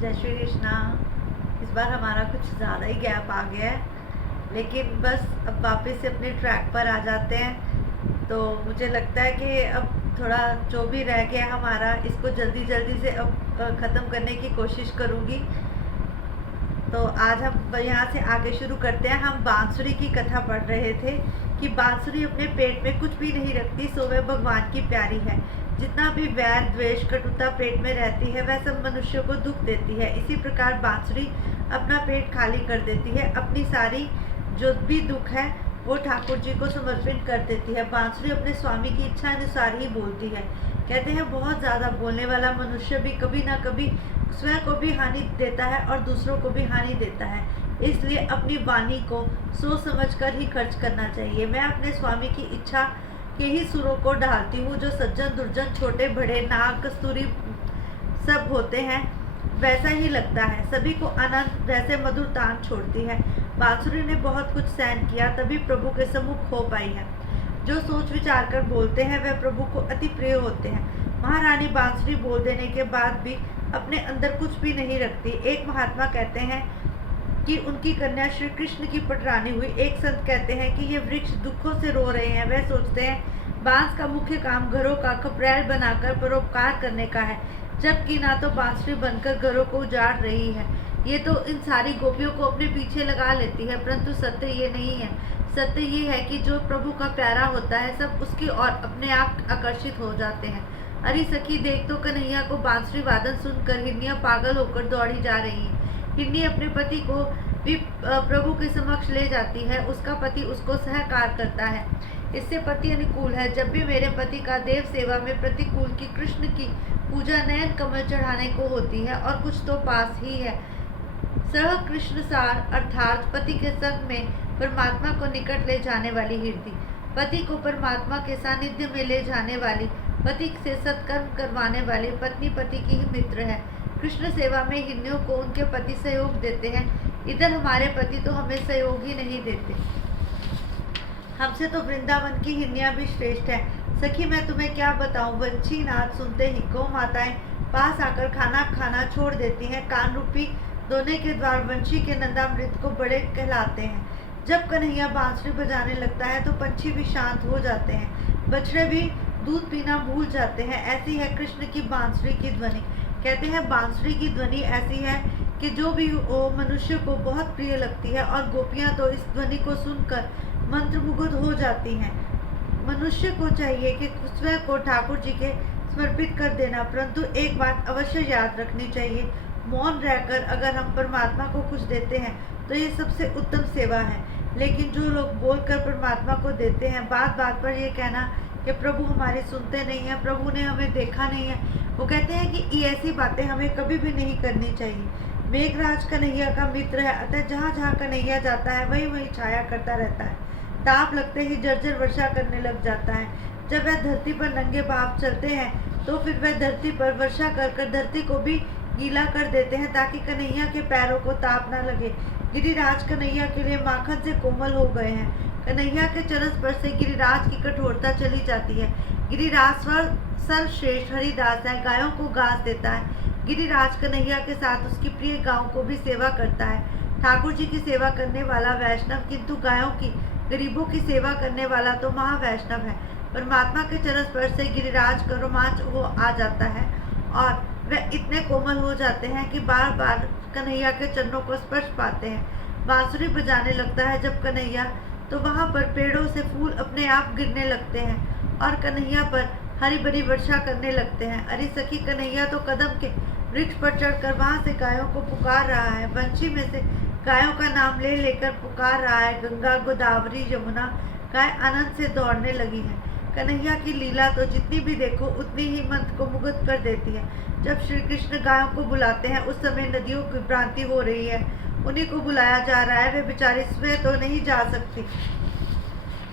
जय श्री कृष्णा। इस बार हमारा कुछ ज़्यादा ही गैप आ गया है, लेकिन बस अब वापस से अपने ट्रैक पर आ जाते हैं। तो मुझे लगता है कि अब थोड़ा जो भी रह गया हमारा, इसको जल्दी जल्दी से अब ख़त्म करने की कोशिश करूँगी। तो आज हम यहाँ से आगे शुरू करते हैं। हम बांसुरी की कथा पढ़ रहे थे कि बांसुरी अपने पेट में कुछ भी नहीं रखती, सो वह भगवान की प्यारी है। जितना भी वैर द्वेष कटुता पेट में रहती है, वह सब मनुष्यों को दुख देती है। इसी प्रकार बांसुरी अपना पेट खाली कर देती है, अपनी सारी जो भी दुख है वो ठाकुर जी को समर्पित कर देती है। बांसुरी अपने स्वामी की इच्छा अनुसार ही बोलती है। कहते हैं बहुत ज़्यादा बोलने वाला मनुष्य भी कभी ना कभी स्वयं को भी हानि देता है और दूसरों को भी हानि देता है। इसलिए अपनी वाणी को सोच समझकर ही खर्च करना चाहिए। मैं अपने स्वामी की इच्छा के ही सुरों को ढालती हूँ। जो सज्जन दुर्जन, छोटे बड़े, नाग कस्तूरी सब होते हैं, वैसा ही लगता है। सभी को आनंद वैसे मधुर तान छोड़ती है। बांसुरी ने बहुत कुछ सहन किया, तभी प्रभु के सम्मुख हो पाई है। जो सोच विचार कर बोलते हैं वह प्रभु को अति प्रिय होते हैं। महारानी बांसुरी बोल देने के बाद भी अपने अंदर कुछ भी नहीं रखती। एक महात्मा कहते हैं कि उनकी कन्या श्री कृष्ण की पटरानी हुई। एक संत कहते हैं कि ये वृक्ष दुखों से रो रहे हैं। वह सोचते हैं बांस का मुख्य काम घरों का खपरैल बनाकर परोपकार करने का है, जबकि ना तो बांसुरी बनकर घरों को उजाड़ रही है। ये तो इन सारी गोपियों को अपने पीछे लगा लेती है, परंतु सत्य ये नहीं है। सत्य ये है कि जो प्रभु का प्यारा होता है, सब उसकी ओर अपने आप आकर्षित हो जाते हैं। अरे सखी देख तो, कन्हैया को बांसुरी वादन सुनकर हिरनिया पागल होकर दौड़ी जा रही है। हिरनी अपने पति को भी प्रभु के समक्ष ले जाती है। उसका पति उसको सहकार करता है। इससे पति अनुकूल है। जब भी मेरे पति का देव सेवा में प्रतिकूल की कृष्ण की पूजा नयन कमल चढ़ाने को होती है, और कुछ तो पास ही है। सह कृष्ण सार अर्थात पति के संग में परमात्मा को निकट ले जाने वाली हृदय, पति को परमात्मा के सानिध्य में ले जाने वाली, पति से सत्कर्म करवाने वाली पत्नी पति की ही मित्र है। कृष्ण सेवा में हिरनियों को उनके पति सहयोग देते हैं। इधर हमारे पति तो हमें सहयोग ही नहीं देते। हमसे तो वृंदावन की हिरनियाँ भी श्रेष्ठ है। सखी मैं तुम्हें क्या बताऊं, वंशी नाद सुनते ही गौ माताएं पास आकर खाना खाना छोड़ देती हैं। कान रूपी दोने के द्वार वंशी के नंदामृत को बड़े कहलाते हैं। जब कन्हैया बांसुरी बजाने लगता है तो पंछी भी शांत हो जाते हैं, बछड़े भी दूध पीना भूल जाते हैं। ऐसी है कृष्ण की बांसुरी की ध्वनि। कहते हैं बांसुरी की ध्वनि ऐसी है कि जो भी वो मनुष्य को बहुत प्रिय लगती है, और गोपियाँ तो इस ध्वनि को सुनकर मंत्रमुग्ध हो जाती हैं। मनुष्य को चाहिए कि स्वयं को ठाकुर जी के समर्पित कर देना, परंतु एक बात अवश्य याद रखनी चाहिए, मौन रहकर अगर हम परमात्मा को कुछ देते हैं तो ये सबसे उत्तम सेवा है। लेकिन जो लोग बोलकर परमात्मा को देते हैं, बात बात पर ये कहना कि प्रभु हमारी सुनते नहीं हैं, प्रभु ने हमें देखा नहीं है, वो कहते हैं कि ये ऐसी बातें हमें कभी भी नहीं करनी चाहिए। मेघराज कन्हैया का मित्र है, अतः जहाँ जहाँ कन्हैया जाता है वहीं वहीं छाया करता रहता है। ताप लगते ही जर्जर वर्षा करने लग जाता है। जब वह धरती पर नंगे बाप चलते हैं तो फिर वह धरती पर वर्षा कर कर धरती को भी गीला कर देते हैं, ताकि कन्हैया के पैरों को ताप न लगे। गिरिराज कन्हैया के लिए माखन से कोमल हो गए हैं। कन्हैया के चरण स्पर्श से गिरिराज की कठोरता चली जाती है। गिरिराज सर्वश्रेष्ठ हरिदास है, गायों को घास देता है। गिरिराज कन्हैया के साथ उसकी प्रिय गायों को भी सेवा करता है। ठाकुर जी की सेवा करने वाला वैष्णव, किंतु गायों की, गरीबों की सेवा करने वाला तो महावैष्णव है। परमात्मा के चरण स्पर्श से गिरिराज का रोमांच हो आ जाता है, और वह इतने कोमल हो जाते हैं कि बार बार कन्हैया के चरणों को स्पर्श पाते हैं। बांसुरी बजाने लगता है जब कन्हैया, तो वहाँ पर पेड़ों से फूल अपने आप गिरने लगते हैं और कन्हैया पर हरी भरी वर्षा करने लगते हैं। अरे सखी कन्हैया तो कदम के वृक्ष पर चढ़कर वहाँ से गायों को पुकार रहा है। वंशी में से गायों का नाम ले लेकर पुकार रहा है। गंगा, गोदावरी, यमुना गाय आनंद से दौड़ने लगी है। कन्हैया की लीला तो जितनी भी देखो उतनी ही मन को मुग्ध कर देती है। जब श्री कृष्ण गायों को बुलाते हैं, उस समय नदियों की भ्रांति हो रही है, उन्हीं को बुलाया जा रहा है। वे बेचारी स्वयं तो नहीं जा सकती।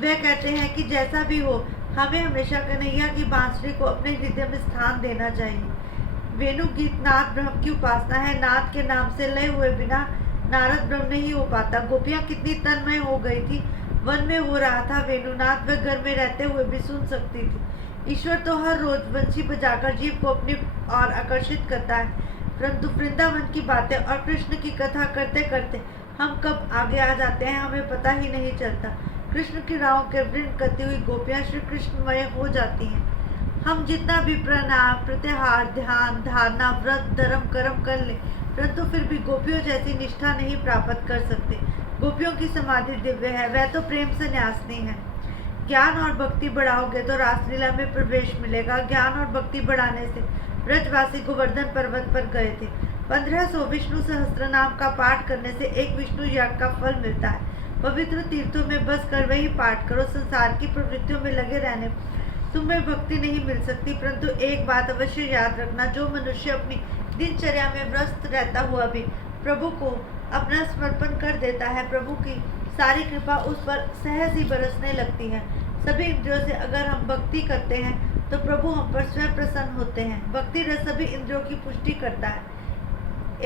वे कहते हैं कि जैसा भी हो, हमें हमेशा कन्हैया की बांसुरी को अपने हृदय में स्थान देना चाहिए। वेणु गीत नाद ब्रह्म की उपासना है। नाद के नाम से लय हुए बिना नारद ब्रह्म नहीं हो पाता। गोपियाँ कितनी तन्मय हो गई थी। वन में हो रहा था वेणुनाद, वह घर में रहते हुए भी सुन सकती थी। ईश्वर तो हर रोज बंसी बजाकर जीव को अपनी ओर आकर्षित करता है। परंतु वृंदावन की बातें और कृष्ण की कथा करते करते हम कब आगे आ जाते हैं हमें पता ही नहीं चलता। कृष्ण की राहों के वृंद करती हुई गोपियां श्री कृष्णमय हो जाती हैं। हम जितना भी प्रणाम प्रत्याहार ध्यान धारणा व्रत धर्म कर्म कर ले, परंतु फिर भी गोपियों जैसी निष्ठा नहीं प्राप्त कर सकते। गोपियों की समाधि दिव्य है, वह तो प्रेम से न्यासनी है। ज्ञान और भक्ति बढ़ाओगे तो रासलीला में प्रवेश मिलेगा। ज्ञान और भक्ति बढ़ाने से ब्रजवासी गोवर्धन पर्वत पर गए थे। 1500 विष्णु सहस्त्र नाम का पाठ करने से एक विष्णु याग का फल मिलता है। पवित्र तीर्थों में बस कर वही पाठ करो। संसार की प्रवृत्तियों में लगे रहने तुम्हें भक्ति नहीं मिल सकती, परंतु एक बात अवश्य याद रखना, जो मनुष्य अपनी दिनचर्या में व्यस्त रहता हुआ भी प्रभु को अपना समर्पण कर देता है, प्रभु की सारी कृपा उस पर सहज ही बरसने लगती है। सभी इंद्रियों से अगर हम भक्ति करते हैं तो प्रभु हम पर स्वयं प्रसन्न होते हैं। भक्ति रस सभी इंद्रियों की पुष्टि करता है।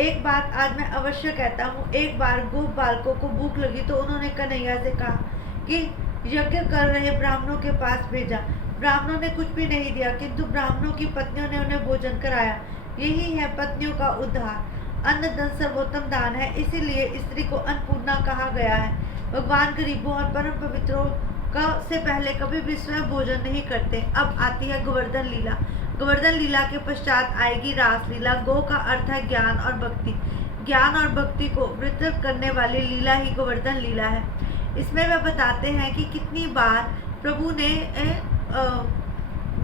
एक बात आज मैं अवश्य कहता हूँ, एक बार गोप बालकों को भूख लगी तो उन्होंने कन्हैया से कहा कि यज्ञ कर रहे ब्राह्मणों के पास भेजा। ब्राह्मणों ने कुछ भी नहीं दिया, किंतु ब्राह्मणों की पत्नियों ने उन्हें भोजन कराया। यही है पत्नियों का उद्धार। अन्न धन सर्वोत्तम दान है, इसीलिए स्त्री को अन्नपूर्णा कहा गया है। भगवान गरीबों और परम पवित्रों का से पहले कभी भी स्वयं भोजन नहीं करते। अब आती है गोवर्धन लीला। गोवर्धन लीला के पश्चात आएगी रासलीला। गो का अर्थ है ज्ञान और भक्ति। ज्ञान और भक्ति को वितरित करने वाली लीला ही गोवर्धन लीला है। इसमें वह बताते हैं कि कितनी बार प्रभु ने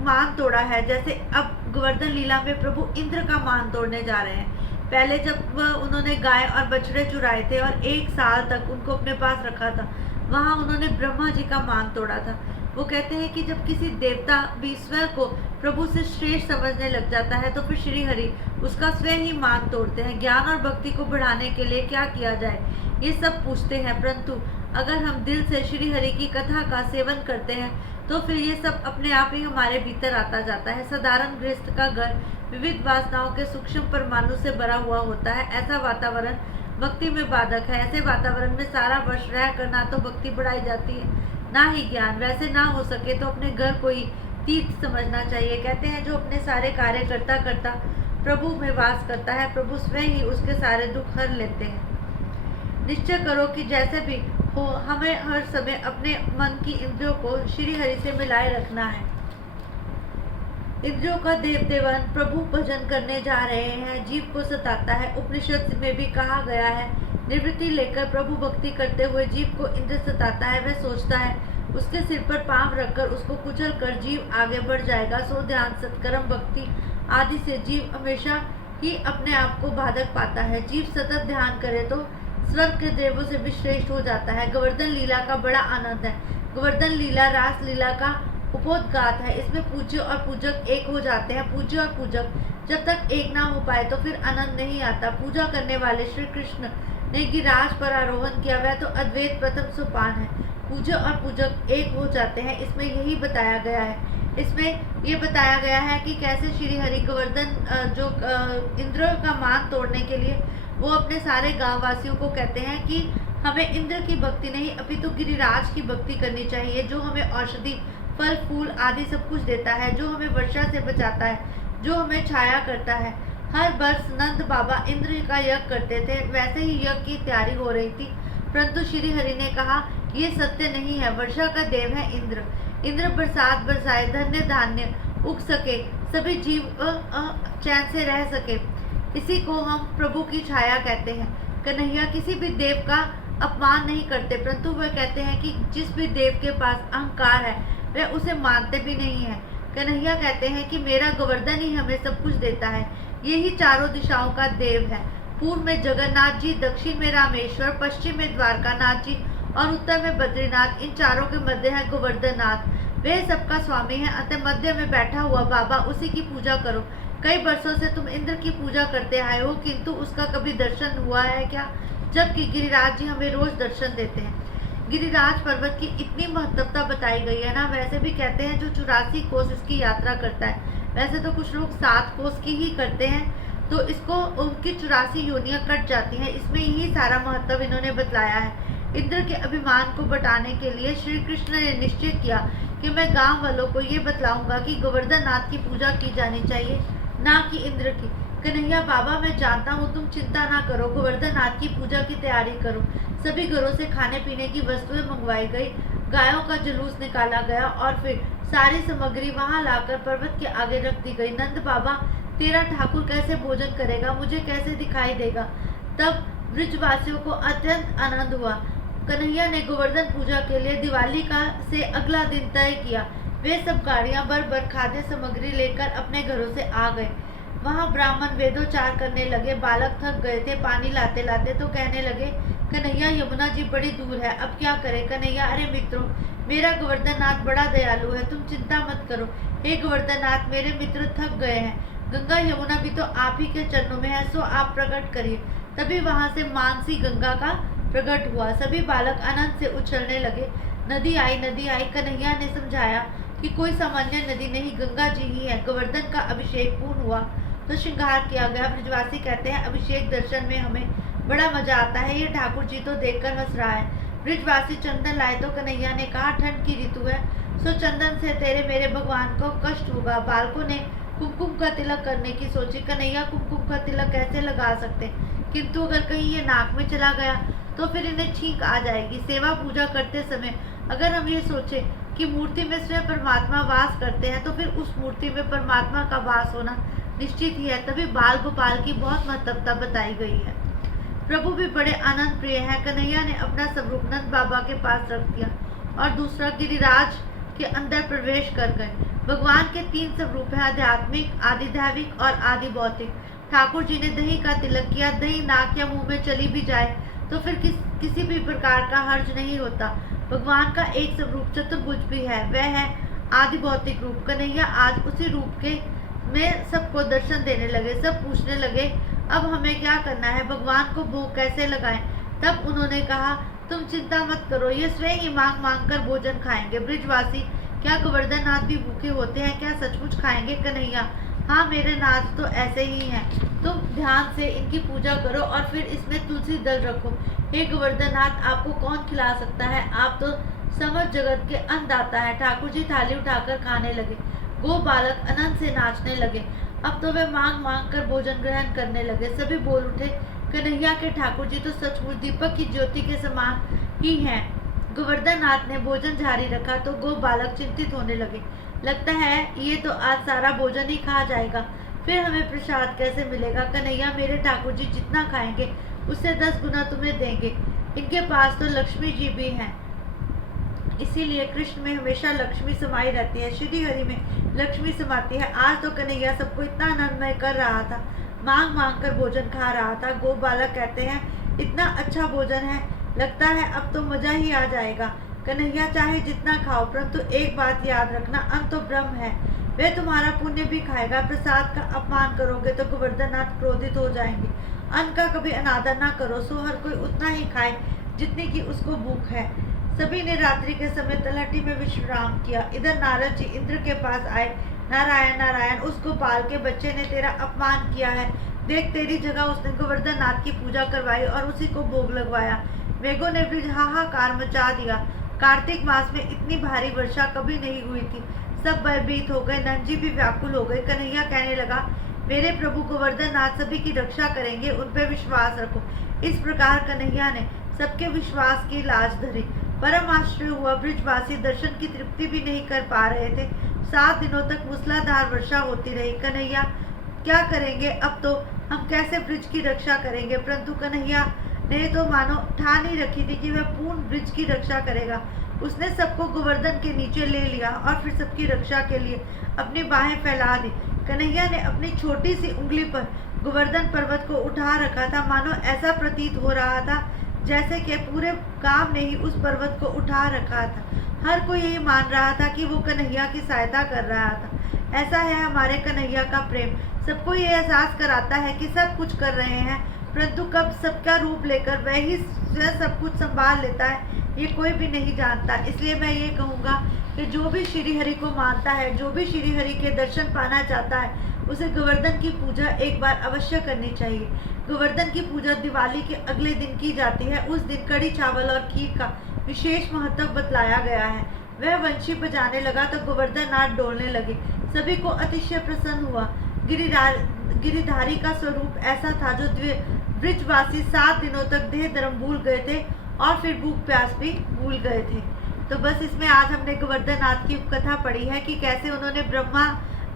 मान तोड़ा है। जैसे अब गोवर्धन लीला में प्रभु इंद्र का मान तोड़ने जा रहे हैं। पहले जब उन्होंने गाय और बछड़े चुराए थे और 1 साल तक उनको अपने पास रखा था, वहाँ उन्होंने ब्रह्मा जी का मान तोड़ा था। वो कहते हैं कि जब किसी देवता भी स्वयं को प्रभु से श्रेष्ठ समझने लग जाता है तो फिर श्री हरि उसका स्वयं ही मान तोड़ते हैं। ज्ञान और भक्ति को बढ़ाने के लिए क्या किया जाए, ये सब पूछते हैं, परंतु अगर हम दिल से श्री हरि की कथा का सेवन करते हैं तो फिर ये सब अपने आप ही हमारे भीतर आता जाता है। साधारण गृहस्थ का घर विविध वासनाओं के सूक्ष्म परमाणु से भरा हुआ होता है। ऐसा वातावरण भक्ति में बाधक है। ऐसे वातावरण में सारा वर्ष रह कर ना तो भक्ति बढ़ाई जाती है ना ही ज्ञान। वैसे ना हो सके तो अपने घर को ही तीर्थ समझना चाहिए। कहते हैं जो अपने सारे कार्य करता करता प्रभु में वास करता है, प्रभु स्वयं ही उसके सारे दुख हर लेते हैं। निश्चय करो कि जैसे भी हो हमें हर समय अपने मन की इंद्रियों को श्री हरि से मिलाए रखना है। इंद्रियों का देव देवन प्रभु भजन करने जा रहे हैं, जीव को सताता है। उपनिषद में भी कहा गया है, निवृत्ति लेकर प्रभु भक्ति करते हुए जीव को इंद्र सताता है। वह सोचता है उसके सिर पर पांव रखकर उसको कुचल कर जीव आगे बढ़ जाएगा। सो ध्यान सत्कर्म भक्ति आदि से जीव हमेशा ही अपने आप को बाधक पाता है। जीव सतत ध्यान करे तो स्वर्ग के देवों से भी श्रेष्ठ हो जाता है। गोवर्धन लीला का बड़ा आनंद है। गोवर्धन लीला रास लीला का उपोद्घात है। इसमें पूज्य और पूजक एक हो जाते हैं। पूज्य और पूजक जब तक एक ना हो पाए तो फिर आनंद नहीं आता। पूजा करने वाले श्री कृष्ण ने गिरिराज पर आरोहण किया, वह तो अद्वैत प्रथम सोपान है। पूज्य और पूजक एक हो जाते हैं, इसमें यही बताया गया है। इसमें ये बताया गया है कि कैसे श्री हरि गोवर्धन जो इंद्र का मान तोड़ने के लिए वो अपने सारे गांव वासियों को कहते हैं कि हमें इंद्र की भक्ति नहीं अपितु गिरिराज की भक्ति करनी चाहिए, जो हमें औषधि फल फूल आदि सब कुछ देता है, जो हमें वर्षा से बचाता है, जो हमें छाया करता है। हर वर्ष नंद बाबा इंद्र का यज्ञ करते थे, वैसे ही यज्ञ की तैयारी हो रही थी, परंतु श्री हरि ने कहा ये सत्य नहीं है। वर्षा का देव है इंद्र। इंद्र बरसात बरसाए, धन्य धान्य उग सके, सभी जीव चैन से रह सके, इसी को हम प्रभु की छाया कहते हैं। कन्हैया किसी भी देव का अपमान नहीं करते, परंतु वह कहते हैं कि जिस भी देव के पास अहंकार है वह उसे मानते भी नहीं है। कन्हैया कहते हैं कि मेरा गोवर्धन ही हमें सब कुछ देता है। यही चारों दिशाओं का देव है। पूर्व में जगन्नाथ जी, दक्षिण में रामेश्वर, पश्चिम में द्वारकानाथ जी और उत्तर में बद्रीनाथ। इन चारों के मध्य है गोवर्धननाथ, वे सबका स्वामी है। अतः मध्य में बैठा हुआ बाबा, उसी की पूजा करो। कई वर्षों से तुम इंद्र की पूजा करते आए हो, किंतु उसका कभी दर्शन हुआ है क्या? जबकि गिरिराज जी हमें रोज दर्शन देते हैं। गिरिराज पर्वत की इतनी महत्वता बताई गई है ना। वैसे भी कहते हैं जो 84 कोस इसकी यात्रा करता है, वैसे तो कुछ लोग 7 कोस की ही करते हैं, तो इसको उनकी 84 योनियां कट जाती हैं। इसमें यही सारा महत्व इन्होंने बतलाया है। इंद्र के अभिमान को बटाने के लिए श्री कृष्ण ने निश्चय किया कि मैं गांव वालों को ये बतलाऊंगा कि गोवर्धन नाथ की पूजा की जानी चाहिए, ना कि इंद्र की। कन्हैया बाबा मैं जानता हूँ, तुम चिंता ना करो, गोवर्धन नाथ की पूजा की तैयारी करो। सभी घरों से खाने पीने की वस्तुएं मंगवाई गई, गायों का जुलूस निकाला गया और फिर सारी सामग्री वहां लाकर पर्वत के आगे रख दी गई। नंद बाबा तेरा ठाकुर कैसे भोजन करेगा, मुझे कैसे दिखाई देगा। तब ब्रजवासियों को अत्यंत आनंद हुआ। कन्हैया ने गोवर्धन पूजा के लिए दिवाली का से अगला दिन तय किया। वे सब गाड़ियां भर भर खाद्य सामग्री लेकर अपने घरों से आ गए। वहां ब्राह्मण वेदोच्चार करने लगे। बालक थक गए थे पानी लाते लाते, तो कहने लगे, कन्हैया यमुना जी बड़ी दूर है, अब क्या करें। कन्हैया, अरे मित्रों, मेरा गोवर्धन नाथ बड़ा दयालु है, तुम चिंता मत करो। हे गोवर्धन नाथ, मेरे मित्र थक गए हैं, गंगा यमुना भी तो आप ही के चरणों में है, सो आप प्रकट करिए। तभी वहां से मानसी गंगा का प्रकट हुआ। सभी बालक आनंद से उछलने लगे। नदी आई, नदी आई। कन्हैया ने समझाया कि कोई सामान्य नदी नहीं, गंगा जी ही है। गोवर्धन का अभिषेक पूर्ण हुआ तो श्रृंगार किया गया। ब्रजवासी कहते हैं, अभिषेक दर्शन में हमें बड़ा मजा आता है, ये ठाकुर जी तो देखकर हंस रहा है। ब्रजवासी चंदन लाए तो कन्हैया ने कहा, ठंड की ऋतु है, सो चंदन से तेरे मेरे भगवान को कष्ट होगा। बालकों ने कुमकुम का तिलक करने की सोची। कन्हैया कुमकुम का तिलक कैसे लगा सकते, किंतु अगर कहीं ये नाक में चला गया तो फिर इन्हें छींक आ जाएगी। सेवा पूजा करते समय अगर हम ये सोचे कि मूर्ति में स्वयं परमात्मा वास करते हैं, तो फिर उस मूर्ति में परमात्मा का वास होना निश्चित ही है। तभी बाल गोपाल की बहुत महत्वता बताई गई है। प्रभु भी बड़े आनंद प्रिय हैं। कन्हैया ने अपना स्वरूप नंद बाबा के पास रख दिया और दूसरा गिरिराज के अंदर प्रवेश कर गए। भगवान के 3 स्वरूप हैं, आध्यात्मिक, आदि दैविक और आदि भौतिक। ठाकुर जी ने दही का तिलक किया। दही नाक या मुंह में चली भी जाए तो फिर किसी भी प्रकार का हर्ज नहीं होता। भगवान का एक स्वरूप चतुर्भुज भी है, वह है आदि भौतिक रूप। कन्हैया आज उसी रूप के में सबको दर्शन देने लगे। सब पूछने लगे, अब हमें क्या करना है, भगवान को भोग कैसे लगाएं। तब उन्होंने कहा, तुम चिंता मत करो, ये स्वयं ही मांग मांग कर भोजन खाएंगे। ब्रजवासी, क्या गोवर्धन नाथ भी भूखे होते हैं, क्या सचमुच खाएंगे। कन्हैया, हाँ, मेरे नाथ तो ऐसे ही हैं, तुम ध्यान से इनकी पूजा करो और फिर इसमें तुलसी दल रखो। हे गोवर्धन नाथ, आपको कौन खिला सकता है, आप तो समस्त जगत के अन्नदाता है। ठाकुर जी थाली उठाकर खाने लगे। गो बालक आनंद से नाचने लगे। अब तो वे मांग मांग कर भोजन ग्रहण करने लगे। सभी बोल उठे, कन्हैया के ठाकुर जी तो सचमुच दीपक की ज्योति के समान ही हैं। गोवर्धन नाथ ने भोजन जारी रखा तो गो बालक चिंतित होने लगे। लगता है ये तो आज सारा भोजन ही खा जाएगा, फिर हमें प्रसाद कैसे मिलेगा। कन्हैया, मेरे ठाकुर जी जितना खाएंगे उससे 10 गुना तुम्हें देंगे। इनके पास तो लक्ष्मी जी भी हैं, इसीलिए कृष्ण में हमेशा लक्ष्मी समाई रहती है, श्री हरि में लक्ष्मी समाती है। आज तो कन्हैया सबको इतना आनंदमय कर रहा था, मांग मांग कर भोजन खा रहा था। गो बालक कहते हैं, इतना अच्छा भोजन है, लगता है अब तो मजा ही आ जाएगा। कन्हैया, चाहे जितना खाओ, परंतु एक बात याद रखना, अन्न तो ब्रह्म है, वह तुम्हारा पुण्य भी खाएगा। प्रसाद का अपमान करोगे तो गोवर्धन नाथ क्रोधित हो जाएंगे। अन्न का कभी अनादर ना करो, सो हर कोई उतना ही खाए जितनी की उसको भूख है। सभी ने रात्रि के समय तलहटी में विश्राम किया। इधर नारद जी इंद्र के पास आए। नारायण नारायण, उस गोपाल के बच्चे ने तेरा अपमान किया है। देख, तेरी जगह उसने गोवर्धन नाथ की पूजा करवाई और उसी को भोग लगवाया। मेघों ने भी हाहाकार मचा दिया। कार्तिक मास में इतनी भारी वर्षा कभी नहीं हुई थी। सब भयभीत हो गए। नंद जी भी व्याकुल हो गए। कन्हैया कहने लगा, मेरे प्रभु गोवर्धन नाथ सभी की रक्षा करेंगे, उन पर विश्वास रखो। इस प्रकार कन्हैया ने सबके विश्वास की लाज धरी। परम आश्चर्य हुआ। ब्रजवासी दर्शन की तृप्ति भी नहीं कर पा रहे थे। 7 दिनों तक मूसलाधार वर्षा होती रही। कन्हैया, क्या करेंगे, अब तो हम कैसे ब्रज की रक्षा करेंगे। परंतु कन्हैया ने तो मानो ठान ही रखी थी कि वह पूर्ण ब्रज की रक्षा करेगा। उसने सबको गोवर्धन के नीचे ले लिया और फिर सबकी रक्षा के लिए अपनी बाहें फैला दी। कन्हैया ने अपनी छोटी सी उंगली पर गोवर्धन पर्वत को उठा रखा था। मानो ऐसा प्रतीत हो रहा था जैसे कि पूरे गांव ने ही उस पर्वत को उठा रखा था। हर कोई यही मान रहा था कि वो कन्हैया की सहायता कर रहा था। ऐसा है हमारे कन्हैया का प्रेम, सबको ये एहसास कराता है कि सब कुछ कर रहे हैं, परंतु कब सबका रूप लेकर वह ही स्वयं सब कुछ संभाल लेता है, ये कोई भी नहीं जानता। इसलिए मैं ये कहूँगा कि जो भी श्री हरि को मानता है, जो भी श्री हरि के दर्शन पाना चाहता है, उसे गोवर्धन की पूजा एक बार अवश्य करनी चाहिए। गोवर्धन की पूजा दिवाली के अगले दिन की जाती है। उस दिन कड़ी चावल और खीर का विशेष महत्व बतलाया गया है। वह वंशी बजाने लगा तो गोवर्धन नाथ डोलने लगे। सभी को अतिशय प्रसन्न हुआ। गिरिधार गिरिधारी का स्वरूप ऐसा था जो ब्रिजवासी 7 दिनों तक देह धर्म भूल गए थे और फिर भूख प्यास भी भूल गए थे। तो बस इसमें आज हमने गोवर्धन नाथ की कथा पढ़ी है कि कैसे उन्होंने ब्रह्मा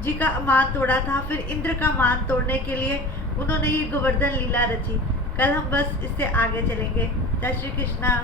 जी का मान तोड़ा था, फिर इंद्र का मान तोड़ने के लिए उन्होंने ये गोवर्धन लीला रची। कल हम बस इससे आगे चलेंगे। जय श्री कृष्णा।